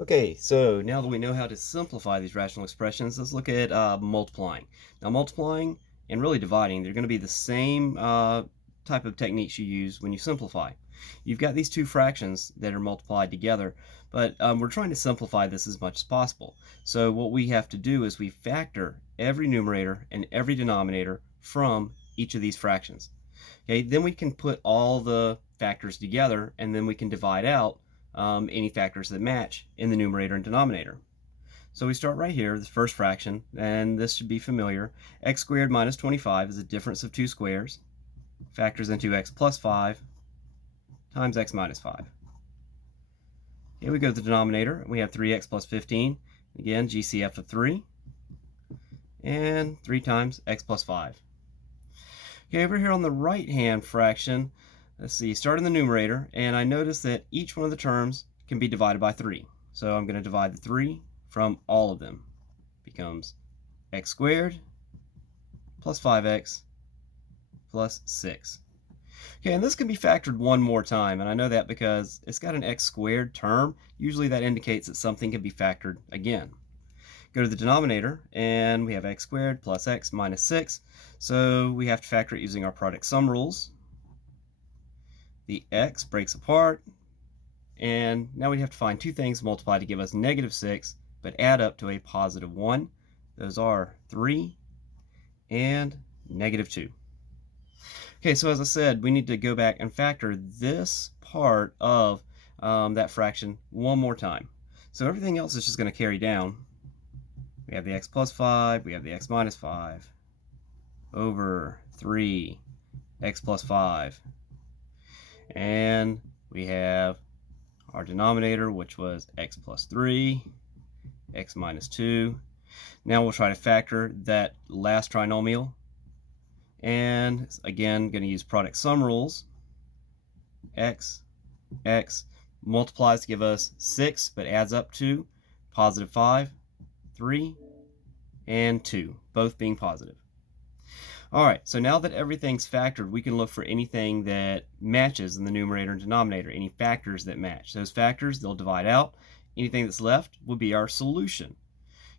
Okay, so now that we know how to simplify these rational expressions, let's look at multiplying. Now, multiplying and really dividing, they're going to be the same type of techniques you use when you simplify. You've got these two fractions that are multiplied together, but we're trying to simplify this as much as possible. So what we have to do is we factor every numerator and every denominator from each of these fractions. Okay, then we can put all the factors together, and then we can divide out any factors that match in the numerator and denominator. So we start right here, the first fraction, and this should be familiar. X squared minus 25 is the difference of two squares. Factors into x plus 5 times x minus 5. Here we go to the denominator. We have 3x plus 15. Again, GCF of 3. And 3 times x plus 5. Okay, over here on the right-hand fraction, let's see, start in the numerator, and I notice that each one of the terms can be divided by 3. So I'm going to divide the 3 from all of them. Becomes x squared plus 5x plus 6. Okay, and this can be factored one more time, and I know that because it's got an x squared term. Usually that indicates that something can be factored again. Go to the denominator, and we have x squared plus x minus 6. So we have to factor it using our product sum rules. The x breaks apart, and now we have to find two things multiplied to give us negative 6, but add up to a positive 1. Those are 3 and negative 2. Okay, so as I said, we need to go back and factor this part of that fraction one more time. So everything else is just going to carry down. We have the x plus 5, we have the x minus 5, over 3, x plus 5. And we have our denominator, which was x plus 3, x minus 2. Now we'll try to factor that last trinomial. And again, going to use product sum rules. X multiplies to give us 6, but adds up to positive 5, 3, and 2, both being positive. All right, so now that everything's factored, we can look for anything that matches in the numerator and denominator, any factors that match. Those factors, they'll divide out. Anything that's left will be our solution.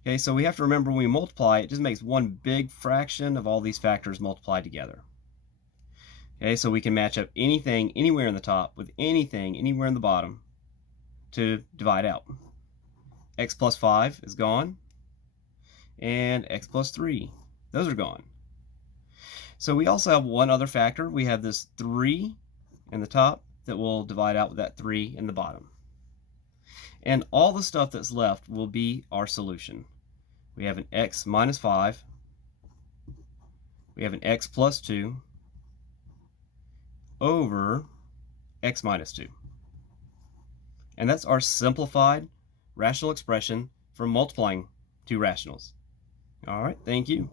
Okay, so we have to remember when we multiply, it just makes one big fraction of all these factors multiplied together. Okay, so we can match up anything anywhere in the top with anything anywhere in the bottom to divide out. X plus 5 is gone, and x plus 3, those are gone. So we also have one other factor. We have this 3 in the top that will divide out with that 3 in the bottom. And all the stuff that's left will be our solution. We have an x minus 5. We have an x plus 2 over x minus 2. And that's our simplified rational expression for multiplying two rationals. All right, thank you.